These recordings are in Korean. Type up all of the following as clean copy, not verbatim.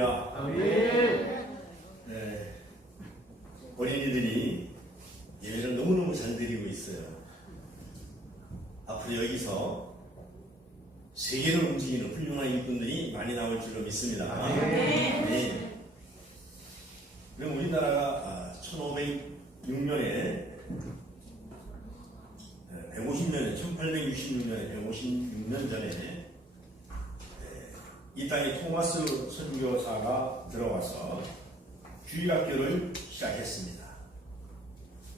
할렐루야. 아멘. 네, 어린이들이 예배를 너무너무 잘 드리고 있어요. 앞으로 여기서 세계를 움직이는 훌륭한 일꾼들이 많이 나올 줄로 믿습니다. 네. 그럼 우리나라가 1506년에 1866년에 156년 전에 이 땅에 토마스 선교사가 들어와서 주일학교를 시작했습니다.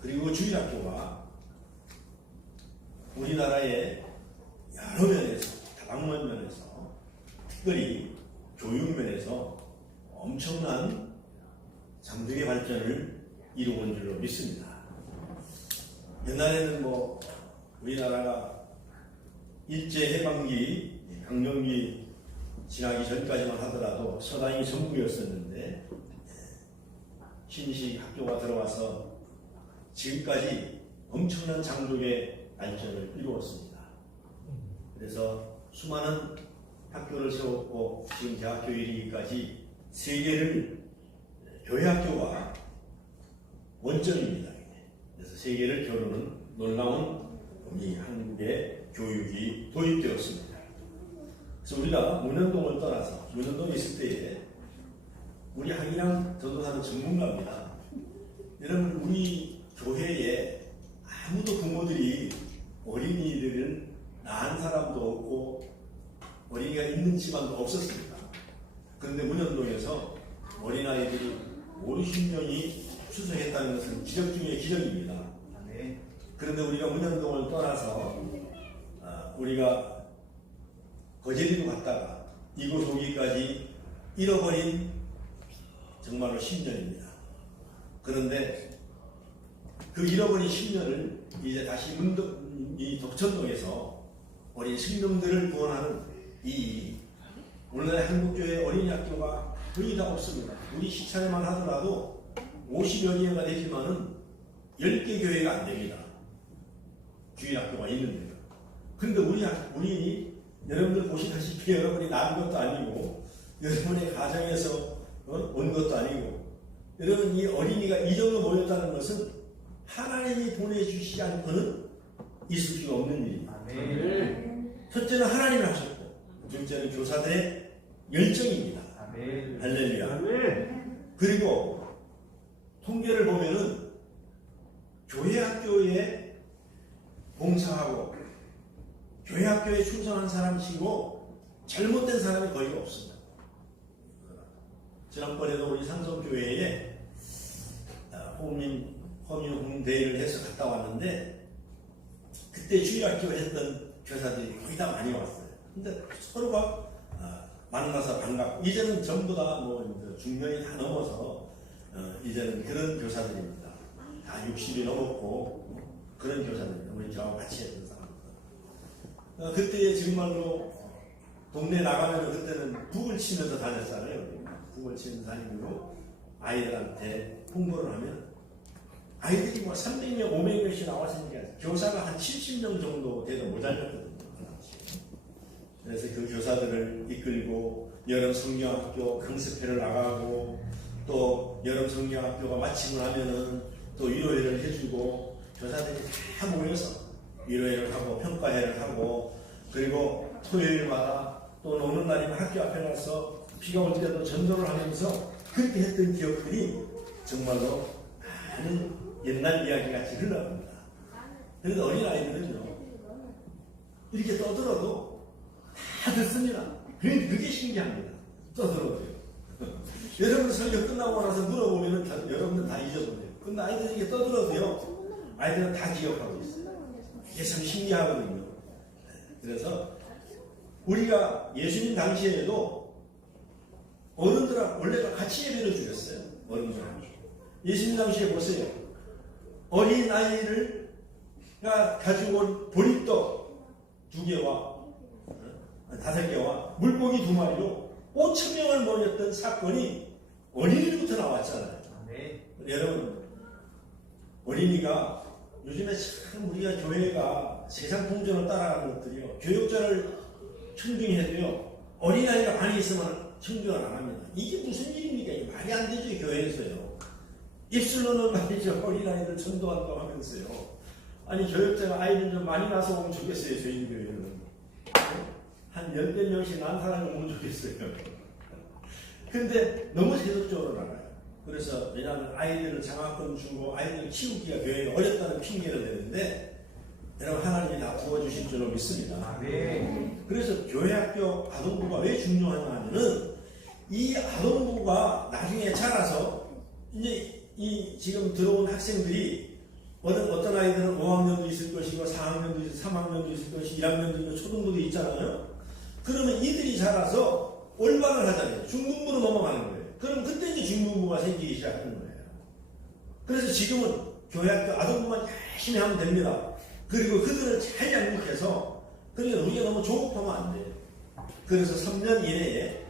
그리고 주일학교가 우리나라의 여러 면에서, 다방면 면에서, 특별히 교육 면에서 엄청난 장등의 발전을 이루어온 줄로 믿습니다. 옛날에는 우리나라가 일제해방기, 강점기 지나기 전까지만 하더라도 서당이 전부였었는데 신식 학교가 들어와서 지금까지 엄청난 장족의 발전을 이루었습니다. 그래서 수많은 학교를 세웠고 지금 대학교 이르기까지 세계를 교회학교가 원점입니다. 그래서 세계를 겨루는 놀라운 우리 한국의 교육이 도입되었습니다. 그래서 우리가 문현동을 떠나서 문현동에 있을 때에 우리 한인양 전도사는 전문가입니다. 여러분, 우리 교회에 아무도 부모들이 어린이들을 낳은 사람도 없고 어린이가 있는 집안도 없었습니다. 그런데 문현동에서 어린아이들이 50명이 출석했다는 것은 기적 중의 기적입니다. 그런데 우리가 문현동을 떠나서 우리가 거제리로 갔다가 이곳 오기까지 잃어버린 정말로 10년입니다. 그런데 그 잃어버린 10년을 이제 다시 이 덕천동에서 어린 신령들을 구원하는 이 오늘날 한국교회 어린이학교가 거의 다 없습니다. 우리 시차에만 하더라도 50여 개가 되지만은 10개 교회가 안 됩니다. 주일학교가 있는데요. 그런데 우리 여러분들 보시다시피 여러분이 낳은 것도 아니고 여러분의 가정에서 온 것도 아니고 여러분 이 어린이가 이 정도 모였다는 것은 하나님이 보내주시지 않고는 있을 수가 없는 일입니다. 첫째는 하나님이 하셨고 둘째는 교사들의 열정입니다. 할렐루야. 그리고 통계를 보면은 교회 학교에 봉사하고 교회 학교에 충성한 사람 치고 잘못된 사람이 거의 없습니다. 지난번에도 우리 상성교회에 호미홍대회를 해서 갔다 왔는데 그때 주일학교 했던 교사들이 거의 다 많이 왔어요. 근데 서로가 만나서 반갑고 이제는 전부 다 중년이 다 넘어서 이제는 그런 교사들입니다. 다 60이 넘었고 그런 교사들입니다. 우리 저하고 같이 했던 사람들. 그때 정말로 동네 나가면 그때는 북을 치면서 다녔잖아요. 북을 치면서 다니고 아이들한테 홍보를 하면 아이들이 300명, 500명씩 나왔으니까 교사가 한 70명 정도 돼도 모자랐거든요. 그래서 그 교사들을 이끌고 여름 성경학교 강습회를 나가고 또 여름 성경학교가 마치고 나면은 또 위로회를 해주고 교사들이 다 모여서 위로회를 하고 평가회를 하고 그리고 토요일마다 또 노는 날이면 학교 앞에 가서 비가 올 때도 전도를 하면서 그렇게 했던 기억들이 정말로 많은 옛날 이야기 같이 흘러갑니다. 그래서 어린아이들은요 이렇게 떠들어도 다 듣습니다. 그게 신기합니다. 떠들어도요. 여러분 설교 끝나고 나서 물어보면 여러분들 다 잊어버려요. 근데 아이들이 이렇게 떠들어도요 아이들은 다 기억하고 있어요. 이게 참 신기하거든요. 그래서 우리가 예수님 당시에도 어른들하고 원래 같이 예배를 드렸어요. 어른들하고. 예수님 당시에 보세요. 어린아이를 가지고 온 보리떡 2개와 5개와 물고기 2마리로 5,000명을 모였던 사건이 어린이부터 나왔잖아요. 여러분, 어린이가 요즘에 참 우리가 교회가 세상 풍전을 따라가는 것들이요. 교육자를 천중해도요. 어린아이가 많이 있으면 청교를 안 합니다. 이게 무슨 일입니까? 이게 말이 안 되죠, 교회에서요. 입술로는 말이죠, 어린아이들 전도한다고 하면서요. 아니, 교육자가 아이들 좀 많이 낳아서 오면 좋겠어요, 저희 교회는. 한 10몇 명씩 난 사람이 오면 좋겠어요. 근데 너무 세속적으로 나가요. 그래서 왜냐하면 아이들을 장학금 주고 아이들을 키우기가 교회가 어렵다는 핑계를 대는데 여러분 하나님이 다 부어주실 줄로 믿습니다. 그래서 교회학교 아동부가 왜 중요하냐 하면은 이 아동부가 나중에 자라서 이제 이 지금 들어온 학생들이 어떤 아이들은 5학년도 있을 것이고 4학년도 있을 3학년도 있을 것이고 1학년도 있고 초등부도 있잖아요. 그러면 이들이 자라서 올바를 하잖아요. 중등부로 넘어가는 거예요. 그럼 그때 이제 중등부가 생기기 시작하는 거예요. 그래서 지금은 교회학교 아동부만 열심히 하면 됩니다. 그리고 그들을 잘 양육해서 그러니까 우리가 너무 조급하면 안 돼요. 그래서 3년 이내에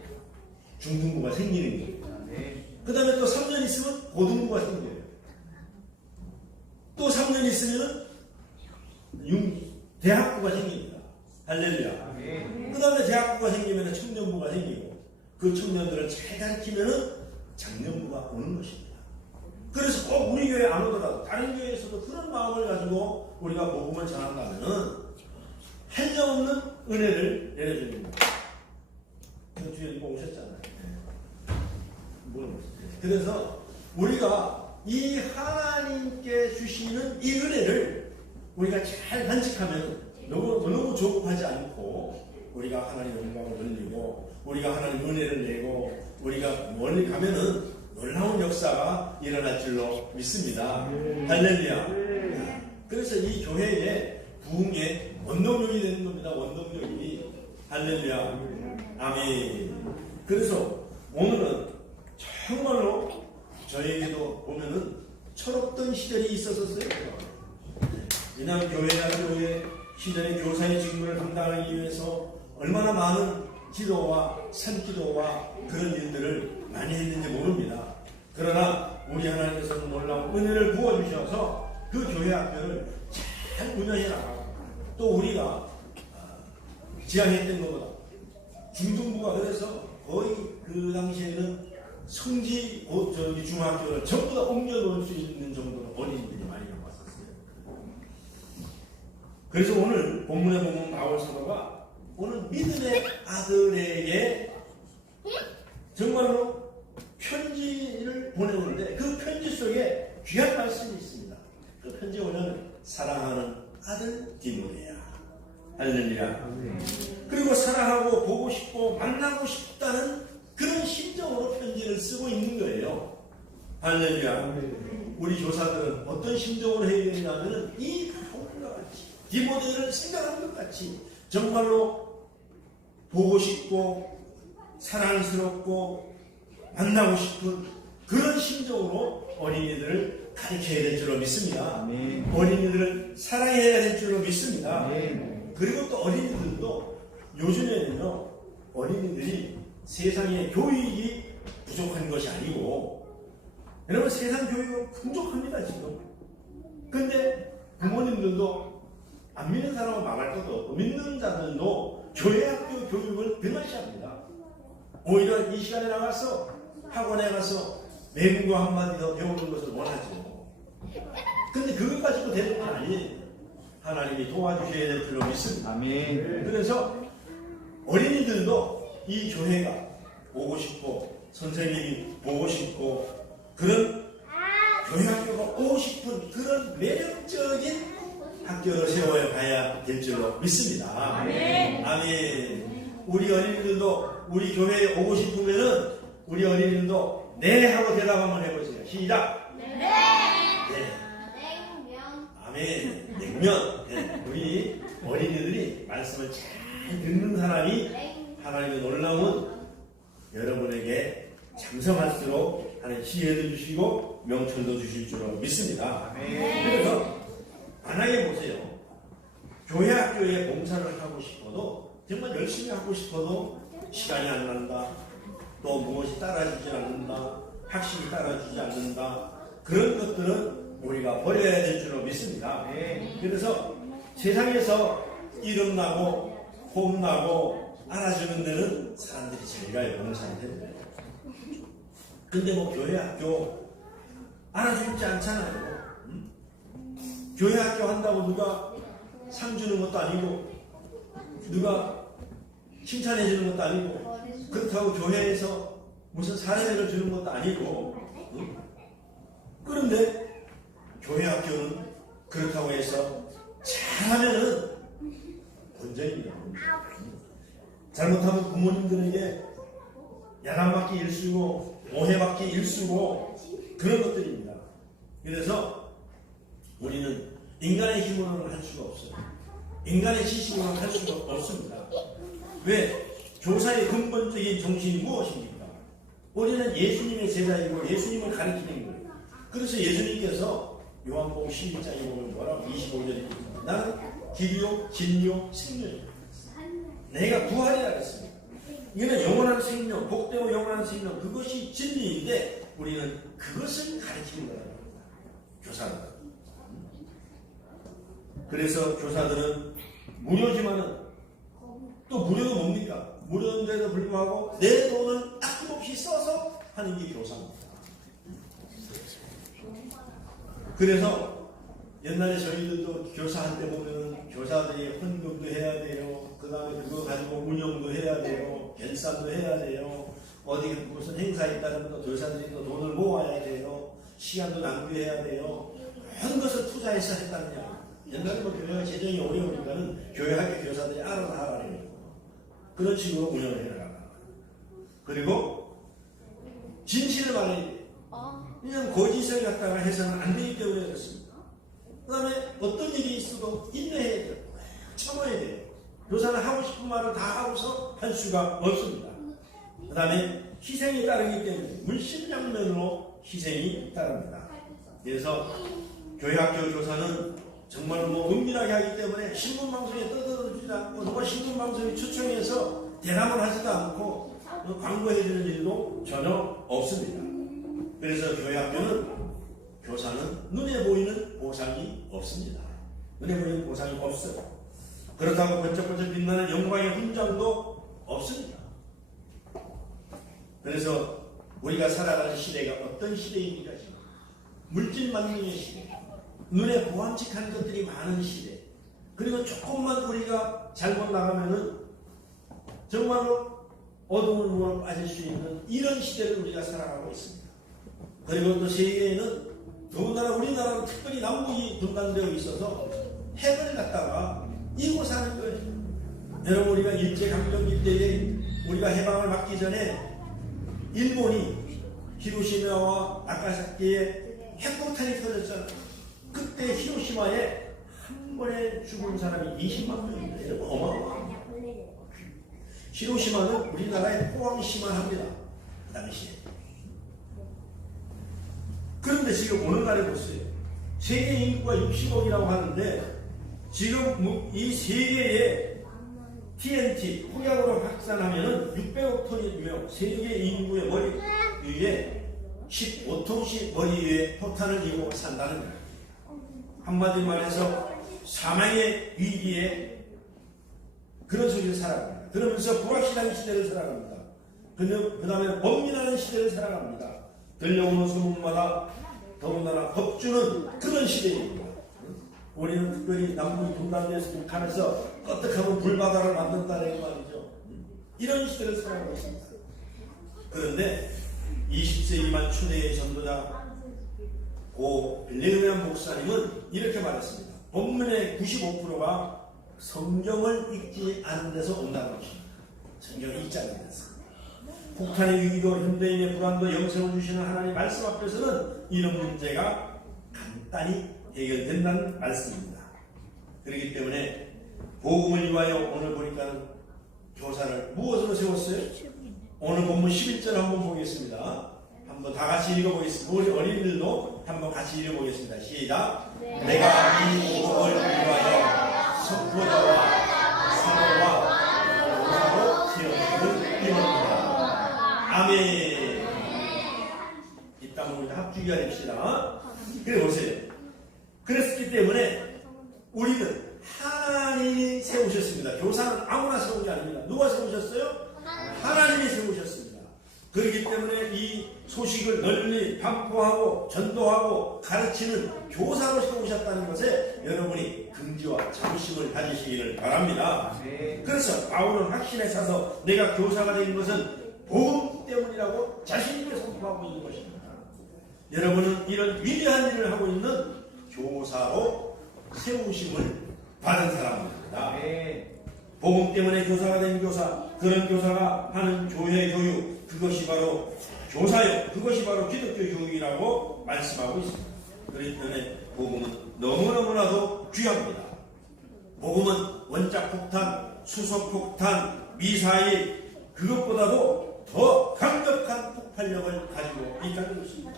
중등부가 생기는 거예요. 그 다음에 또 3년 있으면 고등부가 생겨요. 또 3년 있으면 대학부가 생깁니다. 할렐루야. 그 다음에 대학부가 생기면 청년부가 생기고 그 청년들을 잘 가르치면 장년부가 오는 것입니다. 그래서 꼭 우리 교회 안 오더라도 다른 교회에서도 그런 마음을 가지고 우리가 복음을 전한다면은 한정없는 은혜를 내려줍니다. 그 주에 이거 오셨잖아요. 그래서 우리가 이 하나님께 주시는 이 은혜를 우리가 잘 간직하면 너무 조급하지 않고 우리가 하나님 영광을 돌리고 우리가 하나님 은혜를 내고 우리가 멀리 가면은 놀라운 역사가 일어날 줄로 믿습니다. 할렐루야. 그래서 이 교회의 부흥의 원동력이 되는 겁니다. 원동력이. 할렐루야. 아멘. 그래서 오늘은 정말로 저에게도 보면은 철없던 시절이 있었어요. 왜냐하면 교회 시절에 교사의 직무를 감당하기 위해서 얼마나 많은 기도와 산기도와 그런 일들을 많이 했는지 모릅니다. 그러나 우리 하나님께서는 놀라운 은혜를 부어주셔서 그 교회 학교를 잘 운영해 나가고 또 우리가 지향했던 것보다 중등부가 그래서 거의 그 당시에는 성지 중학교를 전부 다 옮겨놓을 수 있는 정도로 어린이들이 많이 왔었어요. 그래서 오늘 본문에 보면 바울 사도가 오늘 믿음의 아들에게 정말로 편지를 보내오는데 그 편지 속에 귀한 말씀이 있습니다. 그 편지 오면 사랑하는 아들 디모데야. 할렐루야. 그리고 사랑하고 보고 싶고 만나고 싶다는 그런 심정으로 편지를 쓰고 있는 거예요. 할렐루야. 우리 교사들은 어떤 심정으로 해야 되냐면 이 바울과 같이 디모데를 생각하는 것 같이 정말로 보고 싶고 사랑스럽고 만나고 싶은 그런 심정으로 어린이들을 가르쳐야 될 줄로 믿습니다. 어린이들을 사랑해야 될 줄로 믿습니다. 그리고 또 어린이들도 요즘에는요 어린이들이 세상의 교육이 부족한 것이 아니고 여러분 세상 교육은 풍족합니다 지금. 근데 부모님들도 안 믿는 사람은 말할 것도 없고 믿는 자들도 교회학교 교육을 등한시합니다. 오히려 이 시간에 나가서 학원에 가서 외국어 한마디 더 배우는 것을 원하죠. 근데 그것 가지고 되는 건 아니에요. 하나님이 도와주셔야 될 줄로 믿습니다. 아멘. 그래서 어린이들도 이 교회가 오고 싶고 선생님이 보고 싶고 그런 교회학교가 오고 싶은 그런 매력적인 학교를 세워야 가야 될 줄로 믿습니다. 아멘. 아멘. 우리 어린이들도 우리 교회에 오고 싶으면은 우리 어린이들도 네 하고 대답 한번 해보세요. 시작. 네. 아멘. 냉면. 네. 우리 어린이들이 말씀을 잘 듣는 사람이 하나님의 놀라운 여러분에게 장성할수록 하나님 지혜도 주시고 명철도 주실 줄로 믿습니다. 그래서 만약에 보세요. 교회 학교에 봉사를 하고 싶어도 정말 열심히 하고 싶어도 시간이 안 난다. 또 무엇이 따라주지 않는다. 학식이 따라주지 않는다. 그런 것들은 우리가 버려야 될 줄로 믿습니다. 그래서 세상에서 이름 나고 폼 나고 알아주는 데는 사람들이 제일 가요. 봉사인데. 근데 뭐 교회 학교 알아주지 않잖아요. 교회 학교 한다고 누가 상 주는 것도 아니고 누가 칭찬해 주는 것도 아니고 그렇다고 교회에서 무슨 사례를 주는 것도 아니고 그런데 교회 학교는 그렇다고 해서 잘하면은 본전입니다. 잘못하면 부모님들에게 야단맞기 일수고 오해받기 일수고 그런 것들입니다. 그래서 우리는 인간의 힘으로는 할 수가 없어요. 인간의 지식으로는 할 수가 없습니다. 왜? 교사의 근본적인 정신이 무엇입니까? 우리는 예수님의 제자이고 예수님을 가르치는 거예요. 그래서 예수님께서 요한복음 11장에 보면 뭐라고 25절에 나는 길이요 진리요 생명이다. 내가 부활이라 했습니다. 이거는 영원한 생명, 복되고 영원한 생명, 그것이 진리인데 우리는 그것을 가르치는 거라고 합니다. 교사는. 그래서 교사들은 무료지만은 또 무료도 뭡니까? 무료인데도 불구하고 내 돈을 아낌없이 써서 하는 게 교사입니다. 그래서 옛날에 저희들도 교사할 때 보면 교사들이 헌금도 해야 돼요. 그 다음에 그거 가지고 운영도 해야 돼요. 결산도 해야 돼요. 어디 무슨 행사에 따르면 또 교사들이 또 돈을 모아야 돼요. 시간도 낭비해야 돼요. 모든 것을 투자해서 했다는 이야기. 옛날에 뭐 교회가 재정이 어려우니까는 교회학교 교사들이 알아서 하라는 거예요. 그런 식으로 운영을 해나가는 거예요. 그리고 진실을 말해야 돼요. 그냥 거짓을 갖다가 해서는 안 되기 때문에 그렇습니다. 그 다음에 어떤 일이 있어도 인내해야 돼요. 참아야 돼요. 교사는 하고 싶은 말을 다 하고서 할 수가 없습니다. 그 다음에 희생이 따르기 때문에 물심양면으로 희생이 따릅니다. 그래서 교회학교 교사는 정말 뭐 은밀하게 하기 때문에 신문방송에 떠들어주지 않고 누가 신문방송에 초청해서 대담을 하지도 않고 광고해주는 일도 전혀 없습니다. 그래서 교회학교는 교사는 눈에 보이는 보상이 없습니다. 눈에 보이는 보상이 없어요. 그렇다고 번쩍번쩍 빛나는 영광의 훈장도 없습니다. 그래서 우리가 살아가는 시대가 어떤 시대입니까? 지금 물질 만능의 시대, 눈에 보암직한 것들이 많은 시대, 그리고 조금만 우리가 잘못 나가면은 정말로 어두운 눈으로 빠질 수 있는 이런 시대를 우리가 살아가고 있습니다. 그리고 또 세계에는 더군다나 우리나라는 특별히 남북이 분단되어 있어서 핵을 갖다가 이고 사는 거예요. 여러분 우리가 일제강점기 때에 우리가 해방을 받기 전에 일본이 히로시마와 나가사키에 핵폭탄이 터졌잖아요. 그때 히로시마에 한 번에 죽은 사람이 20만 명인데 어마어마합니다. 히로시마는 우리나라의 포항시만 합니다. 그 당시에. 그런데 지금 오늘날에 보세요. 세계 인구가 60억이라고 하는데 지금 이 세계의 TNT 폭약으로 확산하면은 600억 톤이고요. 세계 인구의 머리 위에 15톤씩 머리 위에 포탄을 이고 산다는 거예요. 한마디로 말해서 사망의 위기에 그런 속에서 살아갑니다. 그러면서 불확실한 시대를 살아갑니다. 그 다음에 범민하는 시대를 살아갑니다. 들려오는 소문마다 더군다나 법주는 그런 시대입니다. 우리는 특별히 남북이 분단돼서 북한에서 껐떡하면 불바다를 만든다는 말이죠. 이런 시대를 살아가고 있습니다. 그런데 20세기만 초대의 전도자 고 빌레그레암 목사님은 이렇게 말했습니다. 본문의 95%가 성경을 읽지 않은 데서 온다는 것입니다. 성경을 읽지 않는 데서. 폭탄의 위기도 현대인의 불안도 영생을 주시는 하나님 말씀 앞에서는 이런 문제가 간단히 해결된다는 말씀입니다. 그렇기 때문에 복음을 위하여 오늘 보니까 교사를 무엇으로 세웠어요? 오늘 본문 11절 한번 보겠습니다. 한번 다 같이 읽어보겠습니다. 우리 어린이들도 한번 같이 읽어보겠습니다. 시작. 내가 이 복음을 위하여 선포자와 사도와 교사로 세워주는 이원입니다. 아멘. 이 땅을 우리 합주기가 됩시다. 그래 보세요. 그랬기 때문에 우리는 하나님이 세우셨습니다. 교사는 아무나 세운 게 아닙니다. 누가 세우셨어요? 그렇기 때문에 이 소식을 널리 반포하고 전도하고 가르치는 교사로서 오셨다는 것에 여러분이 긍지와 자부심을 가지시기를 바랍니다. 그래서 바울은 확신에 차서 내가 교사가 된 것은 복음 때문이라고 자신있게 선포하고 있는 것입니다. 여러분은 이런 위대한 일을 하고 있는 교사로 세우심을 받은 사람입니다. 복음 때문에 교사가 된 교사, 그런 교사가 하는 교회 교육, 그것이 바로 교사요, 그것이 바로 기독교 교육이라고 말씀하고 있습니다. 그렇기 때문에 복음은 너무너무나도 귀합니다. 복음은 원자 폭탄, 수소 폭탄, 미사일, 그것보다도 더 강력한 폭발력을 가지고 있다는 것입니다.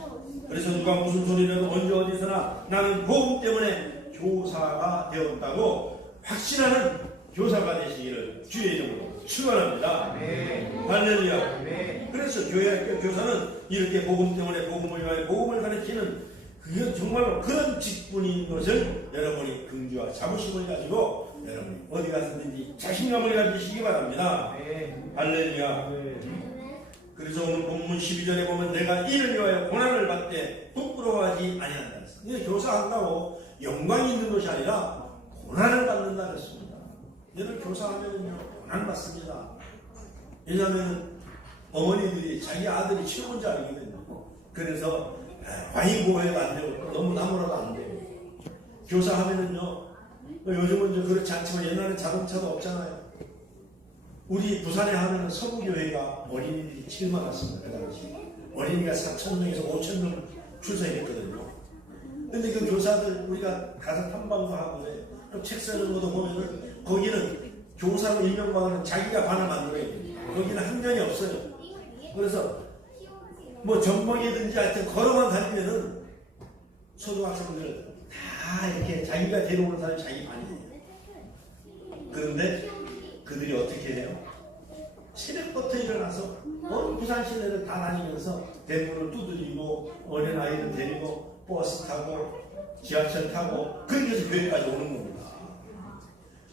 그래서 누가 무슨 소리라도 언제 어디서나 나는 복음 때문에 교사가 되었다고 확신하는 교사가 되시기를 주의 이름으로 축원합니다. 할렐루야. 그래서 교회 교사는 이렇게 복음 때문에 복음을 위하여 복음을 가르치는 그건 정말로 그런 직분인 것을 여러분이 긍지와 자부심을 가지고 여러분이 어디 가서든지 자신감을 가지시기 바랍니다. 할렐루야. 그래서 오늘 본문 12절에 보면 내가 이를 위하여 고난을 받되 부끄러워하지 아니한다. 이게 교사한다고 영광이 있는 것이 아니라 고난을 받는다 그랬습니다. 여러분 교사하면요 고난 받습니다. 왜냐하면 어머니들이 자기 아들이 최고인 줄 알거든요. 그래서 과잉 보호해도 안 되고 너무 나무라도 안 되고 교사하면은요 요즘은 이제 그렇지 않지만 옛날에 자동차도 없잖아요. 우리 부산에 하면은 서부교회가 어린이들이 제일 많았습니다. 그 당시 어린이가 4,000명에서 5,000명 출석했거든요. 근데 그 교사들 우리가 가서 탐방도 하고 또 책 쓰는 것도 보면은 거기는 교사로 임명받으면 자기가 반을 만들어야 됩니다. 거기는 학년이 없어요. 그래서 뭐 전먹이든지 하여튼 걸어만 다니면은 초등학생들 다 이렇게 자기가 데려오는 사람이 자기 반이에요. 그런데 그들이 어떻게 해요? 새벽부터 일어나서 온 부산 시내를 다 다니면서 대문을 두드리고 어린아이를 데리고 버스 타고 지하철 타고 그렇게 해서 교회까지 오는 겁니다.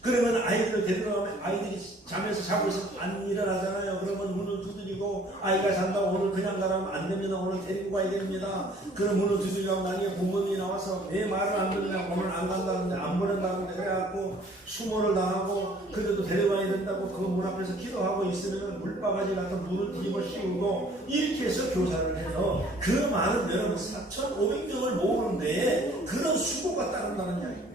그러면 아이들을 데려가면 아이들이 잠에서 자고 있으면 안 일어나잖아요. 그러면 문을 두드리고 아이가 잔다고 오늘 그냥 가라면 안 됩니다. 오늘 데리고 가야 됩니다. 그럼 문을 두드리고 나중에 부모님이 나와서 왜 말을 안 듣느냐고 오늘 안 간다는데 안 보낸다는데 그래갖고 수모를 당하고 그래도 데려가야 된다고 그 문 앞에서 기도하고 있으면 물바가지 같은 물을 뒤집어 씌우고 이렇게 해서 교사를 해서 그 많은 여러분 4,500명을 모으는 데에 그런 수고가 따른다는 이야기입니다.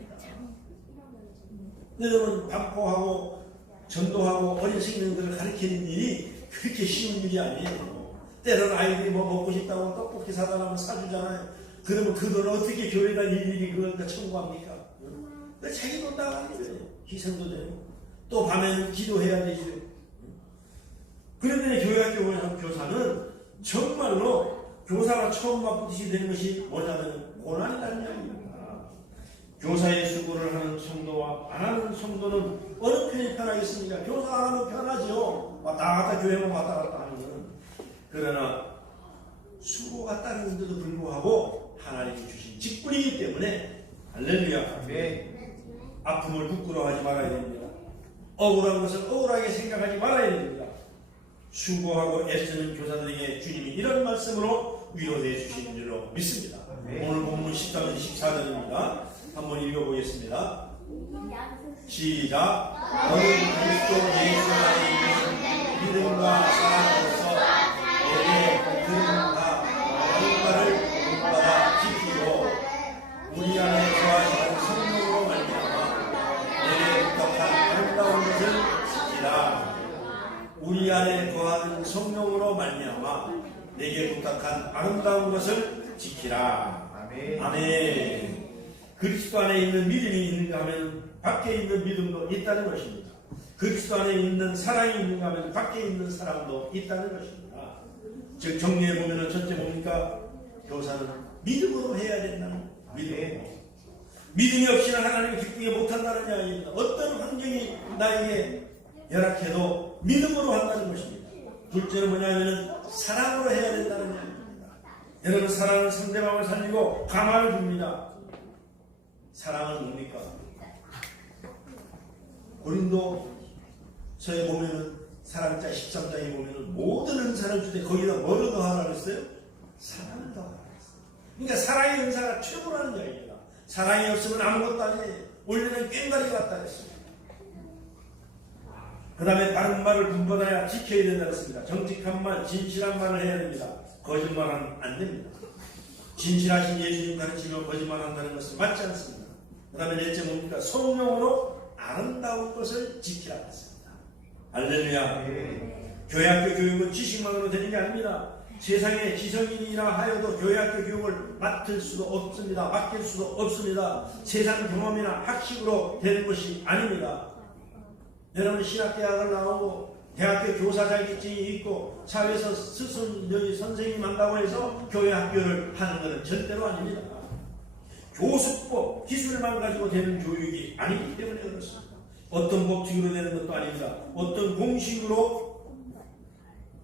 여러분 반포하고 전도하고 어린 생명들을 가르치는 일이 그렇게 쉬운 일이 아니에요. 때로는 아이들이 뭐 먹고 싶다고 떡볶이 사다 놓으면 사주잖아요. 그러면 그 돈을 어떻게 교회가 일일이 그걸 청구합니까? 자기 돈 나가는 거예요. 희생도 되고 또 밤에는 기도해야 되죠. 그런데 교회학교 교사는 정말로 교사가 처음 맞붙이게 되는 것이 뭐냐면 고난이라는 이야기입니다. 교사의 수고를 하는 성도와 안 하는 성도는 어느 편이 편하겠습니까? 교사 안 하면 편하지요. 왔다 갔다 교회만 왔다 갔다 하는 것은. 그러나 수고가 따르는데도 불구하고 하나님이 주신 직분이기 때문에 할렐루야. 아픔을 부끄러워하지 말아야 됩니다. 억울한 것을 억울하게 생각하지 말아야 됩니다. 수고하고 애쓰는 교사들에게 주님이 이런 말씀으로 위로해 주시는 줄로 믿습니다. 오늘 본문 13절 14절입니다. 한번 읽어보겠습니다. 시작. 너는 그리스도 예수 안에 있는 믿음과 사랑으로서 너의 그림과 결과를 본받아 지키고 우리 안에 거하시는 성령으로 말미암아 내게 부탁한 아름다운 것을 지키라. 우리 안에 거하는 성령으로 말미암아 내게 부탁한 아름다운 것을 지키라. 아멘. 그리스도 안에 있는 믿음이 있는가 하면 밖에 있는 믿음도 있다는 것입니다. 그리스도 안에 있는 사랑이 있는가 하면 밖에 있는 사랑도 있다는 것입니다. 즉 정리해 보면 첫째 뭡니까? 교사는 믿음으로 해야 된다는 믿음. 믿음이 없이는 하나님을 기쁘게 못한다는 이야기입니다. 어떤 환경이 나에게 열악해도 믿음으로 한다는 것입니다. 둘째는 뭐냐면 사랑으로 해야 된다는 이야기입니다. 여러분 사랑은 상대방을 살리고 강화를 줍니다. 사랑은 뭡니까? 고린도서에 보면은 사랑자 13장에 보면 모든 은사를 주되 거기다 뭐를 더하라고 했어요? 사랑을 더하라고 했어요. 그러니까 사랑의 은사가 최고라는 이야기입니다. 사랑이 없으면 아무것도 아니에요. 원래는 꽹과리 같다 했습니다. 그 다음에 바른 말을 분별하여 지켜야 된다고 했습니다. 정직한 말, 진실한 말을 해야 됩니다. 거짓말은 안 됩니다. 진실하신 예수님 가르치며 거짓말한다는 것은 맞지 않습니다. 그 다음에 넷째 뭡니까? 성령으로 아름다운 것을 지키라고 했습니다. 할렐루야. 교회학교 교육은 지식만으로 되는 게 아닙니다. 세상에 지성인이라 하여도 교회학교 교육을 맡을 수도 없습니다. 맡길 수도 없습니다. 세상 경험이나 학식으로 되는 것이 아닙니다. 여러분 신학대학을 나오고 대학교 교사 자격증이 있고 사회에서 스승 선생님 한다고 해서 교회학교를 하는 것은 절대로 아닙니다. 교수법, 기술만 가지고 되는 교육이 아니기 때문에 그렇습니다. 어떤 법칙으로 되는 것도 아닙니다. 어떤 공식으로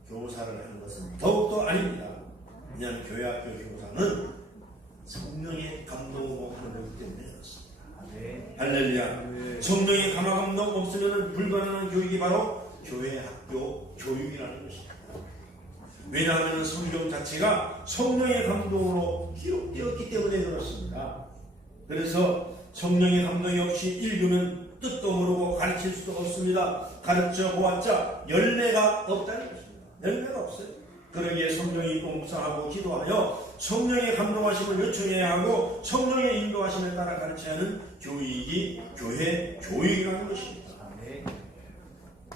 교사를 하는 것은 더욱더 아닙니다. 그냥 교회학교 교사는 성령의 감동으로 하는 것이기 때문에 그렇습니다. 할렐루야. 성령의 감화 감동 없으면 불가능한 교육이 바로 교회학교 교육이라는 것입니다. 왜냐하면 성경 자체가 성령의 감동으로 기록되었기 때문에 그렇습니다. 그래서 성령의 감동이 없이 읽으면 뜻도 모르고 가르칠 수도 없습니다. 가르쳐 보았자 열매가 없다는 것입니다. 열매가 없어요. 그러기에 성령이 있고 묵상하고 기도하여 성령의 감동하심을 요청해야 하고 성령의 인도하심을 따라 가르쳐야 하는 교육이 교회 교육이라는 것입니다.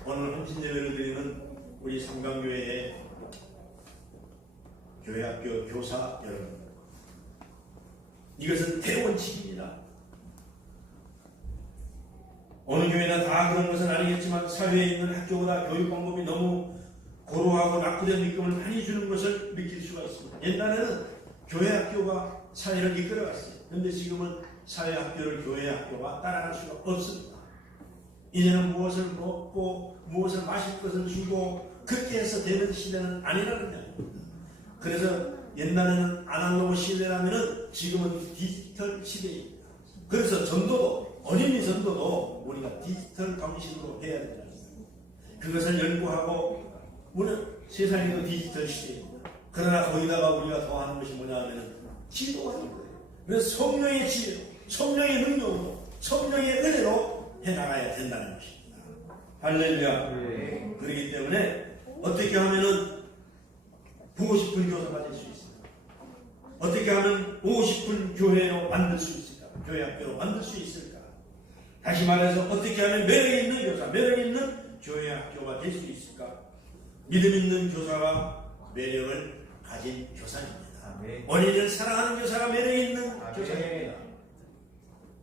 오늘 헌신제를 드리는 우리 삼강교회의 교회학교 교사 여러분, 이것은 대원칙입니다. 어느 교회나 다 그런 것은 아니겠지만 사회에 있는 학교보다 교육 방법이 너무 고루하고 낙후된 느낌을 많이 주는 것을 느낄 수가 있습니다. 옛날에는 교회학교가 사회를 이끌어갔어요. 그런데 지금은 사회학교를 교회학교가 따라갈 수가 없습니다. 이제는 무엇을 먹고 무엇을 마실 것을 주고 그렇게 해서 되는 시대는 아니라는 이야기입니다. 그래서 옛날에는 아날로그 시대라면 지금은 디지털 시대입니다. 그래서 전도도 어린이 전도도 우리가 디지털 방식으로 해야 된다. 그것을 연구하고 오늘 세상에도 디지털 시대입니다. 그러나 거기다가 우리가 더 하는 것이 뭐냐 하면 지도하는 거예요. 그래서 성령의 지혜로, 성령의 능력으로, 성령의 은혜로 해나가야 된다는 것입니다. 할렐루야. 그렇기 때문에 어떻게 하면은 보고 싶은 교사가 될 수 있을까? 어떻게 하면 오고 싶은 교회로 만들 수 있을까? 교회학교로 만들 수 있을까? 다시 말해서 어떻게 하면 매력 있는 교사, 매력 있는 교회학교가 될 수 있을까? 믿음 있는 교사가 매력을 가진 교사입니다. 어린이를 사랑하는 교사가 매력 있는 교사입니다.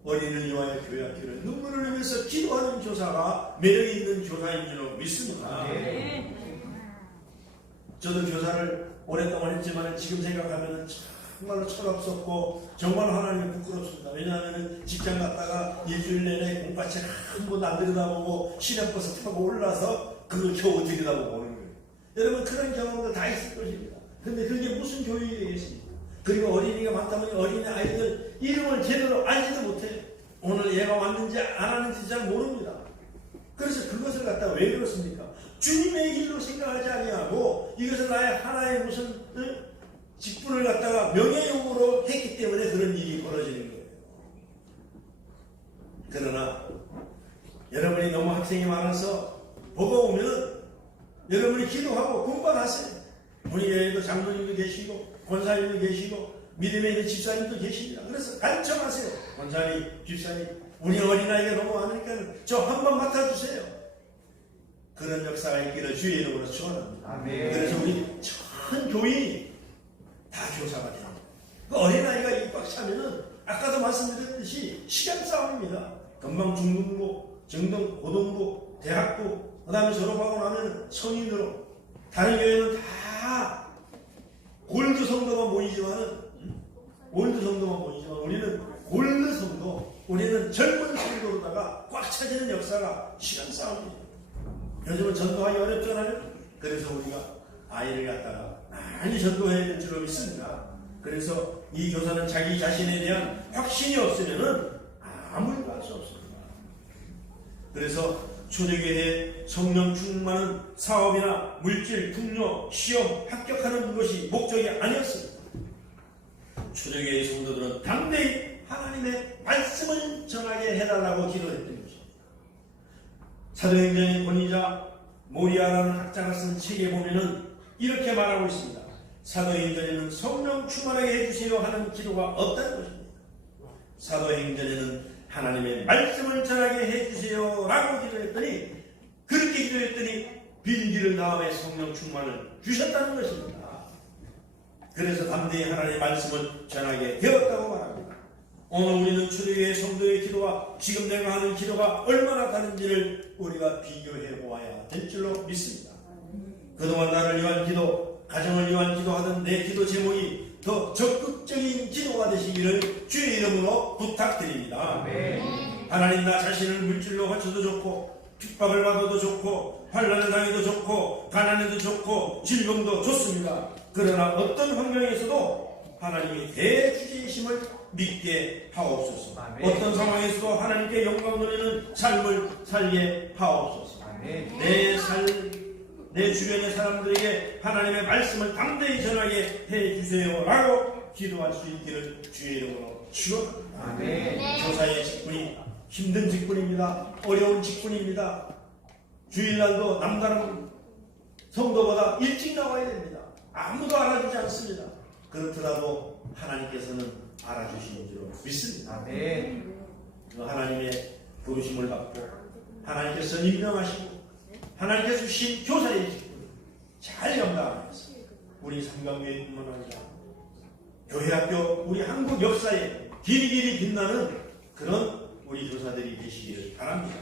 어린이를 위하여 교회학교를 눈물을 흘리면서 기도하는 교사가 매력 있는 교사인 줄 믿습니다. 저도 교사를 오랫동안 했지만 지금 생각하면 정말로 철없었고 정말 하나님이 부끄럽습니다. 왜냐하면 직장 갔다가 일주일 내내 공과책 한 번도 안 들여다보고 시내버스 타고 올라서 그걸 겨우 들여다보고 오는 거예요. 여러분 그런 경험도 다 있을 것입니다. 근데 그게 무슨 교육이 되겠습니까? 그리고 어린이가 많다면 어린이 아이들 이름을 제대로 알지도 못해요. 오늘 얘가 왔는지 안 왔는지 잘 모릅니다. 그래서 그것을 갖다가 왜 그렇습니까? 주님의 길로 생각하지 아니하고 이것은 나의 하나의 무슨 직분을 갖다가 명예욕으로 했기 때문에 그런 일이 벌어지는 거예요. 그러나 여러분이 너무 학생이 많아서 보고 오면 여러분이 기도하고 공부하세요. 우리 교회에도 장로님도 계시고 권사님도 계시고 믿음에 있는 집사님도 계십니다. 그래서 간청하세요. 권사님, 집사님, 우리 어린아이가 너무 많으니까 저 한 번 맡아주세요. 그런 역사가 있기를 주의 이름으로 축원합니다. 아멘. 그래서 우리 전 교인이 다 교사가 됩니다. 그 어린아이가 입학 차면은 아까도 말씀드렸듯이 시간 싸움입니다. 금방 중등부, 정등, 고등부, 대학부, 그 다음에 졸업하고 나면 성인으로. 다른 교회는 다 골드 성도가 모이지만은 우리는 골드 성도, 우리는 젊은 성도로다가 꽉 차지는 역사가 시간 싸움입니다. 요즘은 전도하기 어렵잖아요. 그래서 우리가 아이를 갖다가 많이 전도해야 될 줄로 믿습니다. 그래서 이 교사는 자기 자신에 대한 확신이 없으면은 아무 일도 할 수 없습니다. 그래서 초대교회에 성령 충만은 사업이나 물질, 풍요, 시험, 합격하는 것이 목적이 아니었습니다. 초대교회 성도들은 담대히 하나님의 말씀을 전하게 해달라고 기도했던 것입니다. 사도행전의 권위자 모리아라는 학자가 쓴 책에 보면은 이렇게 말하고 있습니다. 사도행전에는 성령 충만하게 해주세요 하는 기도가 없다는 것입니다. 사도행전에는 하나님의 말씀을 전하게 해주세요 라고 기도했더니, 그렇게 기도했더니 빈기를 다음에 성령 충만을 주셨다는 것입니다. 그래서 담대히 하나님의 말씀을 전하게 되었다고 말합니다. 오늘 우리는 초대교회 성도의 기도와 지금 내가 하는 기도가 얼마나 다른지를 우리가 비교해 보아야 될 줄로 믿습니다. 그동안 나를 위한 기도, 가정을 위한 기도하던 내 기도 제목이 더 적극적인 기도가 되시기를 주의 이름으로 부탁드립니다. 하나님, 나 자신을 물질로 갖춰도 좋고 핍박을 받아도 좋고 환난을 당해도 좋고 가난해도 좋고 질병도 좋습니다. 그러나 어떤 환경에서도 하나님이 대주제이심을 믿게 하옵소서. 어떤 상황에서도 하나님께 영광 돌리는 삶을 살게 하옵소서. 내 주변의 사람들에게 하나님의 말씀을 담대히 전하게 해주세요 라고 기도할 수 있기를 주의 이름으로 축원합니다. 교사의 직분이 힘든 직분입니다. 어려운 직분입니다. 주일날도 남다른 성도보다 일찍 나와야 됩니다. 아무도 알아주지 않습니다. 그렇더라도 하나님께서는 알아주시는 줄 믿습니다. 하나님의 부르심을 받고 하나님께서 임명하시고 하나님께서 주신 교사의 직분을 잘 감당하면서 우리 삼강교회뿐만 아니라 교회학교 우리 한국 역사에 길이 빛나는 그런 우리 교사들이 되시기를 바랍니다.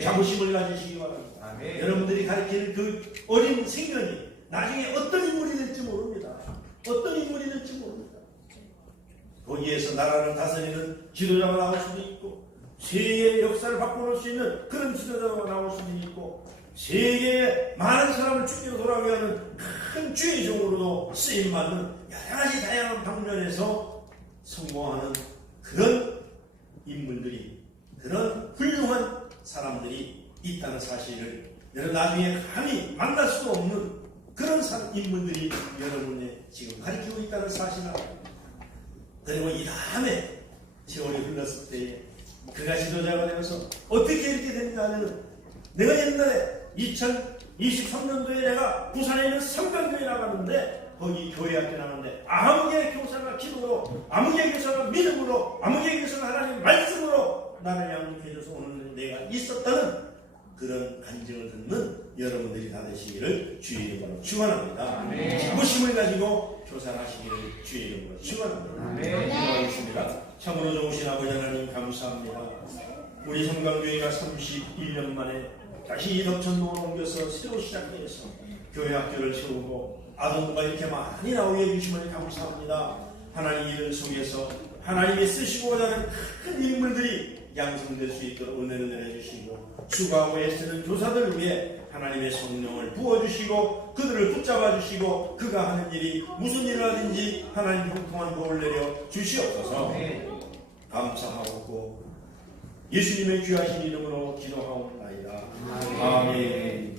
자부심을 가지시기 바랍니다. 여러분들이 가르치는 그 어린 생명이 나중에 어떤 인물이 될지 모릅니다. 어떤 인물이 될지 모릅니다. 거기에서 나라를 다스리는 지도자가 나올 수도 있고, 세계의 역사를 바꿔놓을 수 있는 그런 지도자가 나올 수도 있고, 세계의 많은 사람을 주께로 돌아가게 하는 큰 주의 종으로도 쓰임받는 여러 가지 다양한 방면에서 성공하는 그런 인물들이, 그런 훌륭한 사람들이 있다는 사실을 여러분 나중에 감히 만날 수도 없는 그런 인물들이 여러분의 지금 가르치고 있다는 사실을, 그리고 이 다음에 세월이 흘렀을 때에 그가 지도자가 되면서 어떻게 이렇게 됐냐 하면, 내가 옛날에 2023년도에 내가 부산에 있는 삼강교회 나갔는데, 거기 교회학교 나갔는데 아무개 교사가 기도로, 아무개 교사가 믿음으로, 아무개 교사가 하나님 말씀으로 나를 양육해줘서 오늘 내가 있었다는 그런 간증을 듣는 여러분들이 다 되시기를 주의 이름으로 축원합니다. 자부심을 가지고 교사하시기를 주의 이름으로 축원합니다. 기도하겠습니다. 참으로 좋으신 아버지 하나님 감사합니다. 우리 성강교회가 31년 만에 다시 이 덕천동을 옮겨서 새로 시작해서 교회학교를 세우고 아동과 이렇게 많이 나오게 해주심을 감사합니다. 하나님 이들 속에서 하나님이 쓰시고자 하는 큰 인물들이 양성될 수 있도록 은혜를 내려주시고, 수고하고 애쓰는 교사들을 위해 하나님의 성령을 부어주시고 그들을 붙잡아주시고, 그가 하는 일이 무슨 일을 하든지 하나님 형통한 복을 내려 주시옵소서. 감사하고 예수님의 귀하신 이름으로 기도하옵나이다. 아멘.